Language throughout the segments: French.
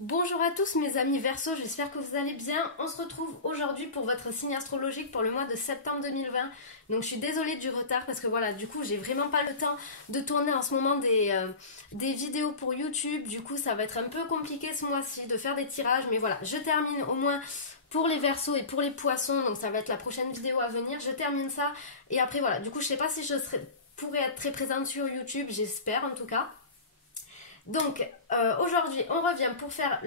Bonjour à tous mes amis Verseau, j'espère que vous allez bien. On se retrouve aujourd'hui pour votre signe astrologique pour le mois de septembre 2020. Donc je suis désolée du retard parce que voilà, du coup j'ai vraiment pas le temps de tourner en ce moment des vidéos pour YouTube. Du coup ça va être un peu compliqué ce mois-ci de faire des tirages. Mais voilà, je termine au moins pour les Verseaux et pour les Poissons. Donc ça va être la prochaine vidéo à venir. Je termine ça et après voilà, du coup je sais pas si pourrais être très présente sur YouTube, j'espère en tout cas. Donc aujourd'hui on revient pour faire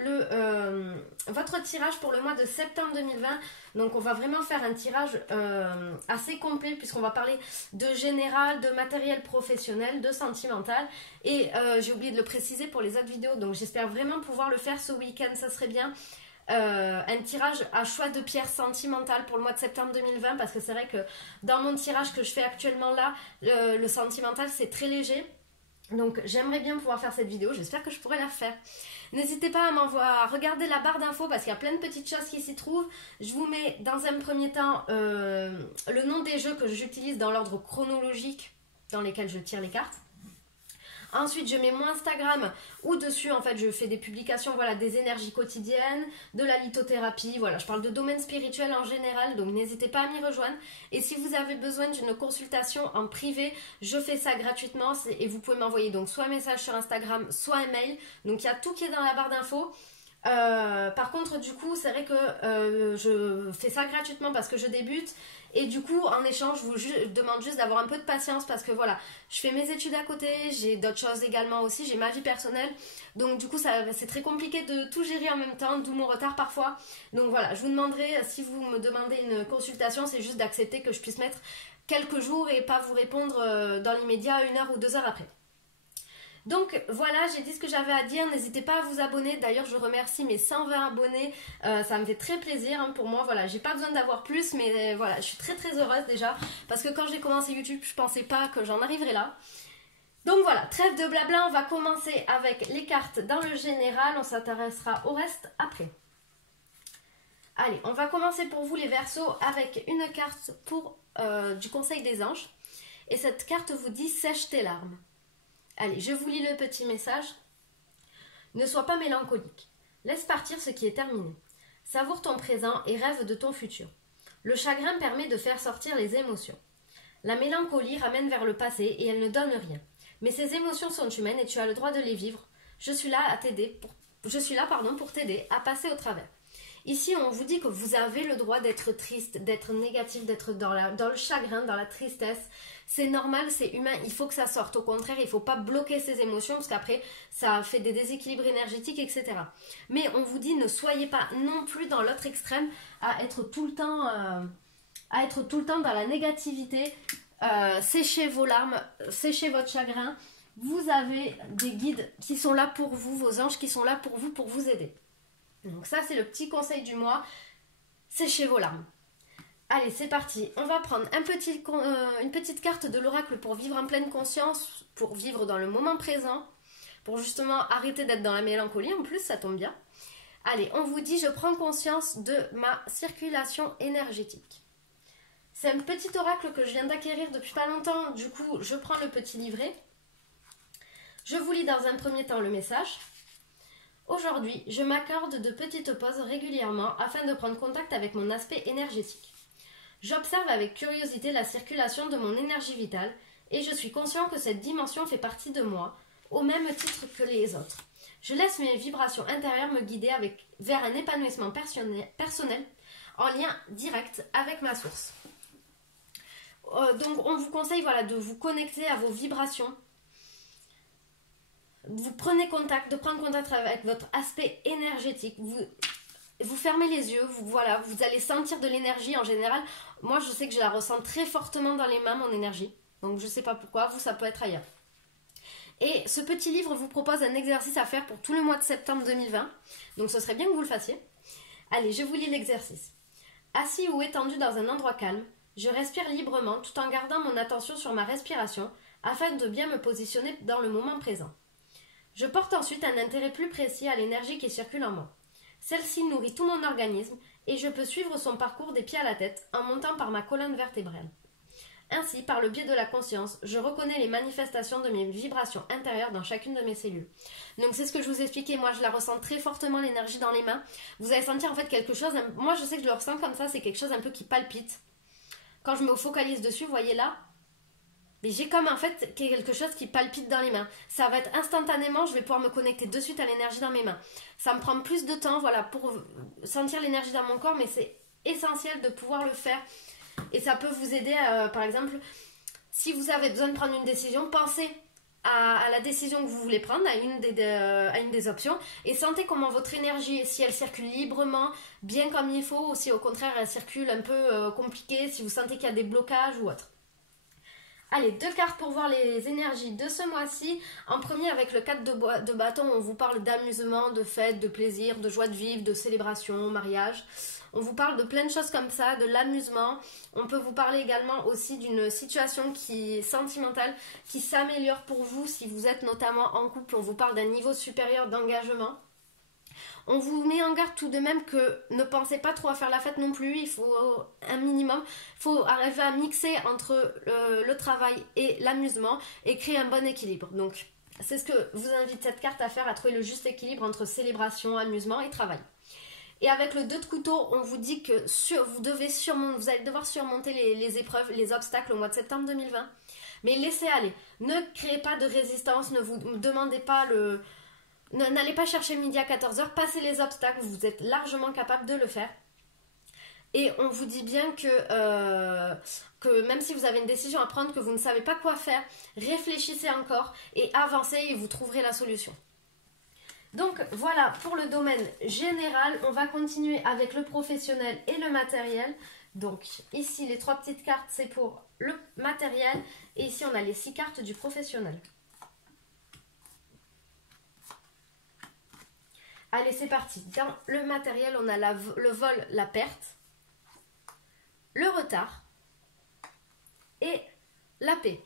votre tirage pour le mois de septembre 2020. Donc on va vraiment faire un tirage assez complet puisqu'on va parler de général, de matériel professionnel, de sentimental. Et j'ai oublié de le préciser pour les autres vidéos, donc j'espère vraiment pouvoir le faire ce week-end, ça serait bien. Un tirage à choix de pierre sentimentale pour le mois de septembre 2020 parce que c'est vrai que dans mon tirage que je fais actuellement là, le sentimental c'est très léger. Donc j'aimerais bien pouvoir faire cette vidéo, j'espère que je pourrai la faire. N'hésitez pas à regarder la barre d'infos parce qu'il y a plein de petites choses qui s'y trouvent. Je vous mets dans un premier temps le nom des jeux que j'utilise dans l'ordre chronologique dans lesquels je tire les cartes. Ensuite, je mets mon Instagram où dessus, en fait, je fais des publications, voilà, des énergies quotidiennes, de la lithothérapie, voilà, je parle de domaine spirituel en général, donc n'hésitez pas à m'y rejoindre. Et si vous avez besoin d'une consultation en privé, je fais ça gratuitement et vous pouvez m'envoyer donc soit un message sur Instagram, soit un mail. Donc il y a tout qui est dans la barre d'infos. Par contre, du coup, c'est vrai que je fais ça gratuitement parce que je débute. Et du coup, en échange, je vous demande juste d'avoir un peu de patience parce que voilà, je fais mes études à côté, j'ai d'autres choses également aussi, j'ai ma vie personnelle. Donc du coup, c'est très compliqué de tout gérer en même temps, d'où mon retard parfois. Donc voilà, je vous demanderai, si vous me demandez une consultation, c'est juste d'accepter que je puisse mettre quelques jours et pas vous répondre dans l'immédiat 1 heure ou 2 heures après. Donc voilà, j'ai dit ce que j'avais à dire, n'hésitez pas à vous abonner, d'ailleurs je remercie mes 120 abonnés, ça me fait très plaisir pour moi, voilà, j'ai pas besoin d'avoir plus, mais voilà, je suis très très heureuse déjà, parce que quand j'ai commencé YouTube, je pensais pas que j'en arriverais là. Donc voilà, trêve de blabla, on va commencer avec les cartes dans le général, on s'intéressera au reste après. Allez, on va commencer pour vous les Verseaux avec une carte du Conseil des Anges, et cette carte vous dit « Sèche tes larmes ». Allez, je vous lis le petit message. Ne sois pas mélancolique. Laisse partir ce qui est terminé. Savoure ton présent et rêve de ton futur. Le chagrin permet de faire sortir les émotions. La mélancolie ramène vers le passé et elle ne donne rien. Mais ces émotions sont humaines et tu as le droit de les vivre. Je suis là pour t'aider à passer au travers. Ici, on vous dit que vous avez le droit d'être triste, d'être négatif, d'être dans le chagrin, dans la tristesse. C'est normal, c'est humain, il faut que ça sorte. Au contraire, il ne faut pas bloquer ses émotions parce qu'après, ça fait des déséquilibres énergétiques, etc. Mais on vous dit, ne soyez pas non plus dans l'autre extrême à être tout le temps dans la négativité. Séchez vos larmes, séchez votre chagrin. Vous avez des guides qui sont là pour vous, vos anges qui sont là pour vous aider. Donc ça, c'est le petit conseil du mois. Séchez vos larmes. Allez, c'est parti. On va prendre une petite carte de l'oracle pour vivre en pleine conscience, pour vivre dans le moment présent, pour justement arrêter d'être dans la mélancolie. En plus, ça tombe bien. Allez, on vous dit, je prends conscience de ma circulation énergétique. C'est un petit oracle que je viens d'acquérir depuis pas longtemps. Du coup, je prends le petit livret. Je vous lis dans un premier temps le message. Aujourd'hui, je m'accorde de petites pauses régulièrement afin de prendre contact avec mon aspect énergétique. J'observe avec curiosité la circulation de mon énergie vitale et je suis conscient que cette dimension fait partie de moi, au même titre que les autres. Je laisse mes vibrations intérieures me guider vers un épanouissement personnel en lien direct avec ma source. Donc on vous conseille de vous connecter à vos vibrations. Vous prenez contact, de prendre contact avec votre aspect énergétique. Vous fermez les yeux, vous allez sentir de l'énergie en général. Moi, je sais que je la ressens très fortement dans les mains, mon énergie. Donc, je ne sais pas pourquoi, vous, ça peut être ailleurs. Et ce petit livre vous propose un exercice à faire pour tout le mois de septembre 2020. Donc, ce serait bien que vous le fassiez. Allez, je vous lis l'exercice. Assis ou étendu dans un endroit calme, je respire librement tout en gardant mon attention sur ma respiration afin de bien me positionner dans le moment présent. Je porte ensuite un intérêt plus précis à l'énergie qui circule en moi. Celle-ci nourrit tout mon organisme et je peux suivre son parcours des pieds à la tête en montant par ma colonne vertébrale. Ainsi, par le biais de la conscience, je reconnais les manifestations de mes vibrations intérieures dans chacune de mes cellules. Donc c'est ce que je vous expliquais, moi je la ressens très fortement, l'énergie dans les mains. Vous allez sentir en fait quelque chose, moi je sais que je le ressens comme ça, c'est quelque chose un peu qui palpite. Quand je me focalise dessus, vous voyez là, mais j'ai comme en fait quelque chose qui palpite dans les mains. Ça va être instantanément, je vais pouvoir me connecter de suite à l'énergie dans mes mains. Ça me prend plus de temps, voilà, pour sentir l'énergie dans mon corps, mais c'est essentiel de pouvoir le faire. Et ça peut vous aider, par exemple, si vous avez besoin de prendre une décision, pensez à la décision que vous voulez prendre, à une des options, et sentez comment votre énergie, si elle circule librement, bien comme il faut, ou si au contraire elle circule un peu compliquée, si vous sentez qu'il y a des blocages ou autre. Allez, 2 cartes pour voir les énergies de ce mois-ci. En premier, avec le 4 de bâton, on vous parle d'amusement, de fête, de plaisir, de joie de vivre, de célébration, mariage. On vous parle de plein de choses comme ça, de l'amusement. On peut vous parler également aussi d'une situation qui est sentimentale, qui s'améliore pour vous si vous êtes notamment en couple. On vous parle d'un niveau supérieur d'engagement. On vous met en garde tout de même que ne pensez pas trop à faire la fête non plus, il faut un minimum, il faut arriver à mixer entre le travail et l'amusement et créer un bon équilibre. Donc c'est ce que vous invite cette carte à faire, à trouver le juste équilibre entre célébration, amusement et travail. Et avec le 2 de couteau, on vous dit que vous allez devoir surmonter les épreuves, les obstacles au mois de septembre 2020. Mais laissez aller, ne créez pas de résistance, ne vous demandez pas N'allez pas chercher midi à 14h, passez les obstacles, vous êtes largement capable de le faire. Et on vous dit bien que même si vous avez une décision à prendre, que vous ne savez pas quoi faire, réfléchissez encore et avancez et vous trouverez la solution. Donc voilà pour le domaine général, on va continuer avec le professionnel et le matériel. Donc ici les 3 petites cartes c'est pour le matériel et ici on a les 6 cartes du professionnel. Allez, c'est parti. Dans le matériel, on a le vol, la perte, le retard et la paix.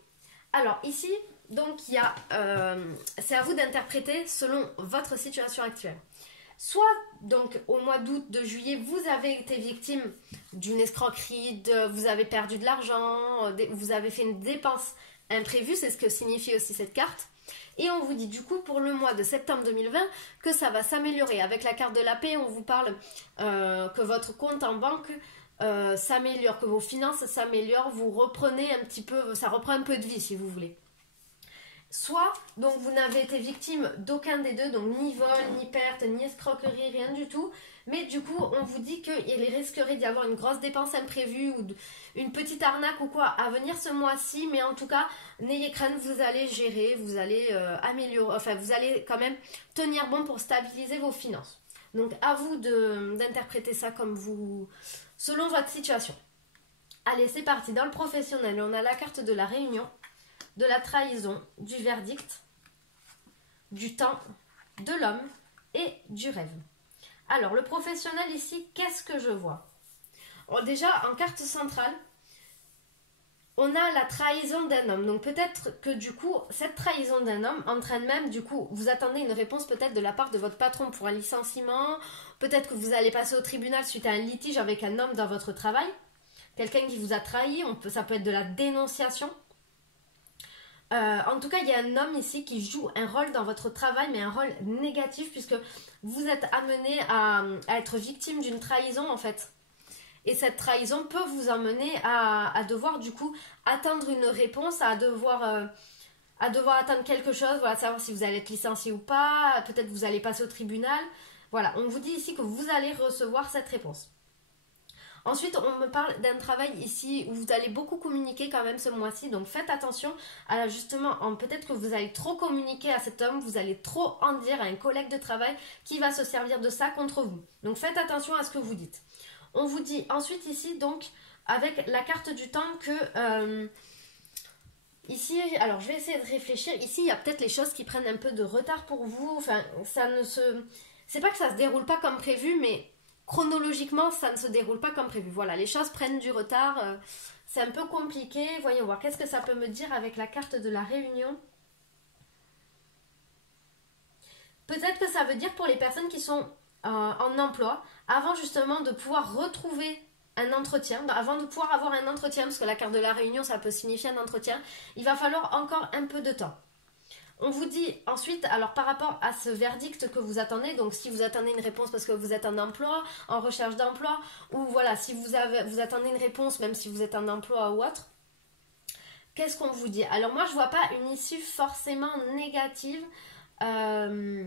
Alors ici, donc c'est à vous d'interpréter selon votre situation actuelle. Soit donc au mois d'août, de juillet, vous avez été victime d'une escroquerie, vous avez perdu de l'argent, vous avez fait une dépense imprévue, c'est ce que signifie aussi cette carte. Et on vous dit du coup pour le mois de septembre 2020 que ça va s'améliorer. Avec la carte de la paix, on vous parle que votre compte en banque s'améliore, que vos finances s'améliorent, vous reprenez un petit peu, ça reprend un peu de vie si vous voulez. Soit donc vous n'avez été victime d'aucun des deux, donc ni vol, ni perte, ni escroquerie, rien du tout. Mais du coup, on vous dit qu'il risquerait d'y avoir une grosse dépense imprévue ou une petite arnaque ou quoi à venir ce mois-ci. Mais en tout cas, n'ayez crainte, vous allez gérer, vous allez améliorer, enfin vous allez quand même tenir bon pour stabiliser vos finances. Donc à vous d'interpréter ça comme vous, selon votre situation. Allez, c'est parti. Dans le professionnel, on a la carte de la réunion, de la trahison, du verdict, du temps, de l'homme et du rêve. Alors, le professionnel ici, qu'est-ce que je vois? Déjà, en carte centrale, on a la trahison d'un homme. Donc peut-être que du coup, cette trahison d'un homme entraîne même, du coup, vous attendez une réponse peut-être de la part de votre patron pour un licenciement. Peut-être que vous allez passer au tribunal suite à un litige avec un homme dans votre travail. Quelqu'un qui vous a trahi, ça peut être de la dénonciation. En tout cas, il y a un homme ici qui joue un rôle dans votre travail, mais un rôle négatif puisque vous êtes amené à être victime d'une trahison en fait. Et cette trahison peut vous emmener à devoir du coup attendre une réponse, à devoir attendre quelque chose, voilà, savoir si vous allez être licencié ou pas, peut-être vous allez passer au tribunal. Voilà, on vous dit ici que vous allez recevoir cette réponse. Ensuite, on me parle d'un travail ici où vous allez beaucoup communiquer quand même ce mois-ci. Donc, faites attention à justement, peut-être que vous allez trop communiquer à cet homme, vous allez trop en dire à un collègue de travail qui va se servir de ça contre vous. Donc, faites attention à ce que vous dites. On vous dit ensuite ici, donc, avec la carte du temps que... ici, alors je vais essayer de réfléchir. Ici, il y a peut-être les choses qui prennent un peu de retard pour vous. Enfin, c'est pas que ça se déroule pas comme prévu, mais... chronologiquement, ça ne se déroule pas comme prévu. Voilà, les choses prennent du retard. C'est un peu compliqué. Voyons voir. Qu'est-ce que ça peut me dire avec la carte de la réunion? Peut-être que ça veut dire pour les personnes qui sont en emploi, avant justement de pouvoir retrouver un entretien. Avant de pouvoir avoir un entretien, parce que la carte de la réunion, ça peut signifier un entretien, il va falloir encore un peu de temps. On vous dit ensuite, alors par rapport à ce verdict que vous attendez, donc si vous attendez une réponse parce que vous êtes en emploi, en recherche d'emploi, ou voilà, si vous attendez une réponse même si vous êtes en emploi ou autre, qu'est-ce qu'on vous dit? Alors moi, je vois pas une issue forcément négative. Moi,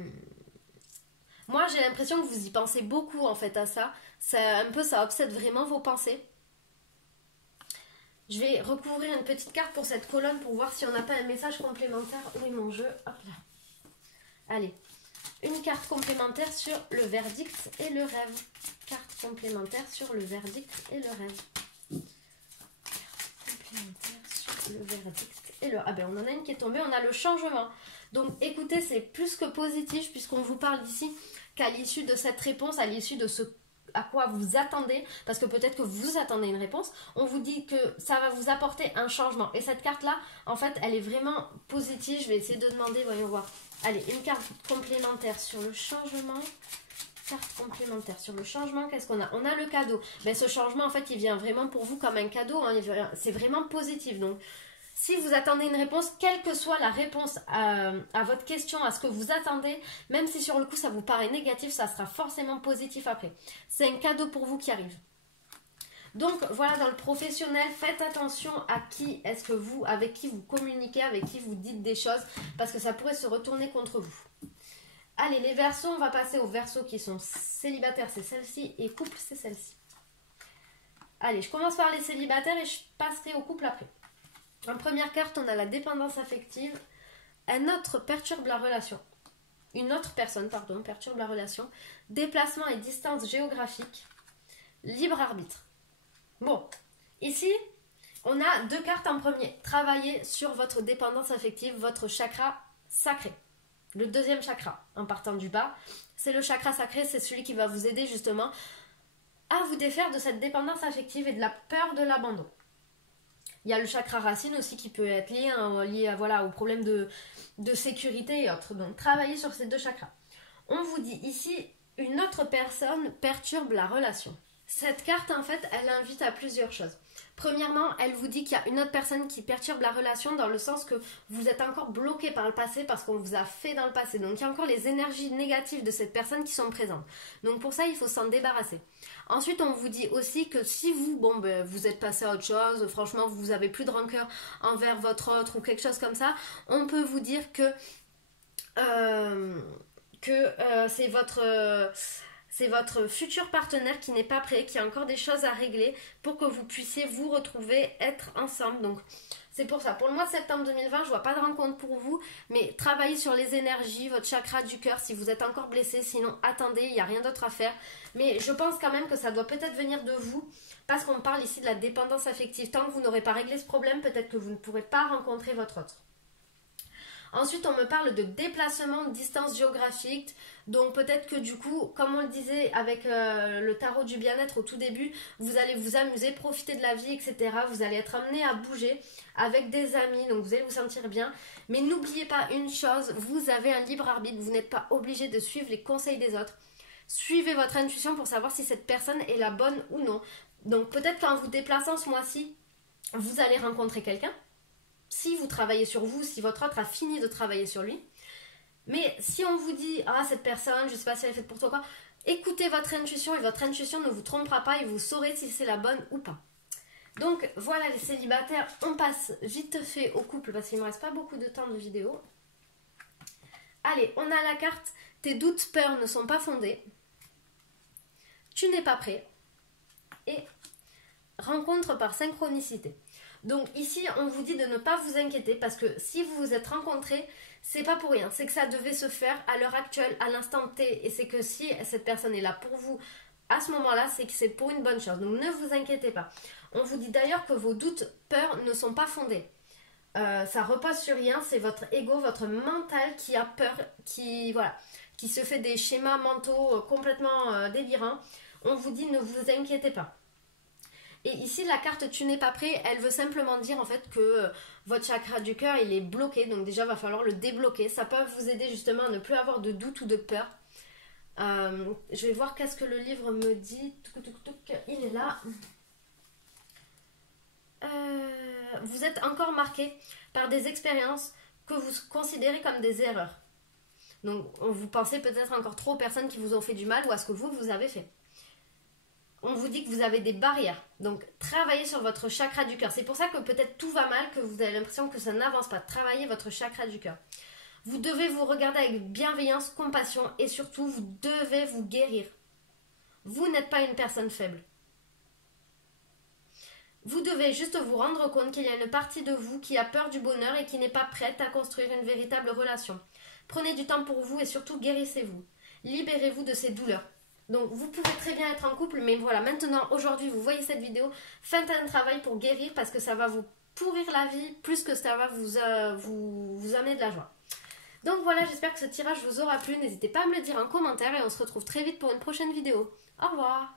j'ai l'impression que vous y pensez beaucoup en fait à ça. Ça obsède vraiment vos pensées. Je vais recouvrir une petite carte pour cette colonne pour voir si on n'a pas un message complémentaire. Où est mon jeu? Hop là. Allez, une carte complémentaire sur le verdict et le rêve. Carte complémentaire sur le verdict et le rêve. Carte complémentaire sur le verdict et le rêve. Ah ben on en a une qui est tombée, on a le changement. Donc écoutez, c'est plus que positif puisqu'on vous parle d'ici qu'à l'issue de cette réponse, à l'issue de ce à quoi vous attendez, parce que peut-être que vous attendez une réponse, on vous dit que ça va vous apporter un changement. Et cette carte-là, en fait, elle est vraiment positive. Je vais essayer de demander, voyons voir. Allez, une carte complémentaire sur le changement. Carte complémentaire sur le changement, qu'est-ce qu'on a? On a le cadeau. Ben, ce changement, en fait, il vient vraiment pour vous comme un cadeau. Hein. C'est vraiment positif. Donc, si vous attendez une réponse, quelle que soit la réponse à votre question, à ce que vous attendez, même si sur le coup ça vous paraît négatif, ça sera forcément positif après. C'est un cadeau pour vous qui arrive. Donc voilà, dans le professionnel, faites attention à qui est-ce que vous, avec qui vous communiquez, avec qui vous dites des choses, parce que ça pourrait se retourner contre vous. Allez, les verseaux, on va passer aux verseaux qui sont célibataires, c'est celle-ci, et couple, c'est celle-ci. Allez, je commence par les célibataires et je passerai au couple après. En première carte, on a la dépendance affective. Un autre perturbe la relation. Une autre personne, pardon, perturbe la relation. Déplacement et distance géographique. Libre arbitre. Bon, ici, on a deux cartes en premier. Travailler sur votre dépendance affective, votre chakra sacré. Le deuxième chakra, en partant du bas, c'est le chakra sacré, c'est celui qui va vous aider justement à vous défaire de cette dépendance affective et de la peur de l'abandon. Il y a le chakra racine aussi qui peut être lié voilà, aux problèmes de sécurité et autres. Donc, travaillez sur ces deux chakras. On vous dit ici, une autre personne perturbe la relation. Cette carte, en fait, elle invite à plusieurs choses. Premièrement, elle vous dit qu'il y a une autre personne qui perturbe la relation dans le sens que vous êtes encore bloqué par le passé parce qu'on vous a fait dans le passé. Donc, il y a encore les énergies négatives de cette personne qui sont présentes. Donc, pour ça, il faut s'en débarrasser. Ensuite, on vous dit aussi que si vous, vous êtes passé à autre chose, franchement, vous n'avez plus de rancœur envers votre autre ou quelque chose comme ça, on peut vous dire que c'est votre futur partenaire qui n'est pas prêt, qui a encore des choses à régler pour que vous puissiez vous retrouver, être ensemble. Donc, c'est pour ça. Pour le mois de septembre 2020, je vois pas de rencontre pour vous, mais travaillez sur les énergies, votre chakra du cœur si vous êtes encore blessé. Sinon, attendez, il n'y a rien d'autre à faire. Mais je pense quand même que ça doit peut-être venir de vous, parce qu'on parle ici de la dépendance affective. Tant que vous n'aurez pas réglé ce problème, peut-être que vous ne pourrez pas rencontrer votre autre. Ensuite, on me parle de déplacement, de distance géographique. Donc peut-être que du coup, comme on le disait avec le tarot du bien-être au tout début, vous allez vous amuser, profiter de la vie, etc. Vous allez être amené à bouger avec des amis, donc vous allez vous sentir bien. Mais n'oubliez pas une chose, vous avez un libre arbitre, vous n'êtes pas obligé de suivre les conseils des autres. Suivez votre intuition pour savoir si cette personne est la bonne ou non. Donc peut-être qu'en vous déplaçant ce mois-ci, vous allez rencontrer quelqu'un. Si vous travaillez sur vous, si votre autre a fini de travailler sur lui. Mais si on vous dit, ah cette personne, je ne sais pas si elle est faite pour toi quoi, écoutez votre intuition et votre intuition ne vous trompera pas et vous saurez si c'est la bonne ou pas. Donc voilà les célibataires, on passe vite fait au couple parce qu'il ne me reste pas beaucoup de temps de vidéo. Allez, on a la carte, tes doutes, peurs ne sont pas fondés. Tu n'es pas prêt. Et rencontre par synchronicité. Donc ici, on vous dit de ne pas vous inquiéter parce que si vous vous êtes rencontrés, c'est pas pour rien. C'est que ça devait se faire à l'heure actuelle, à l'instant T. Et c'est que si cette personne est là pour vous à ce moment-là, c'est que c'est pour une bonne chose. Donc ne vous inquiétez pas. On vous dit d'ailleurs que vos doutes, peurs ne sont pas fondés. Ça repose sur rien. C'est votre ego, votre mental qui a peur, qui se fait des schémas mentaux complètement délirants. On vous dit ne vous inquiétez pas. Et ici, la carte tu n'es pas prêt, elle veut simplement dire en fait que votre chakra du cœur, il est bloqué. Donc déjà, il va falloir le débloquer. Ça peut vous aider justement à ne plus avoir de doute ou de peur. Je vais voir qu'est-ce que le livre me dit. Il est là. Vous êtes encore marqué par des expériences que vous considérez comme des erreurs. Donc, vous pensez peut-être encore trop aux personnes qui vous ont fait du mal ou à ce que vous avez fait. On vous dit que vous avez des barrières. Donc, travaillez sur votre chakra du cœur. C'est pour ça que peut-être tout va mal, que vous avez l'impression que ça n'avance pas. Travaillez votre chakra du cœur. Vous devez vous regarder avec bienveillance, compassion et surtout, vous devez vous guérir. Vous n'êtes pas une personne faible. Vous devez juste vous rendre compte qu'il y a une partie de vous qui a peur du bonheur et qui n'est pas prête à construire une véritable relation. Prenez du temps pour vous et surtout guérissez-vous. Libérez-vous de ces douleurs. Donc vous pouvez très bien être en couple, mais voilà, maintenant, aujourd'hui, vous voyez cette vidéo, faites un travail pour guérir parce que ça va vous pourrir la vie plus que ça va vous amener de la joie. Donc voilà, j'espère que ce tirage vous aura plu. N'hésitez pas à me le dire en commentaire et on se retrouve très vite pour une prochaine vidéo. Au revoir!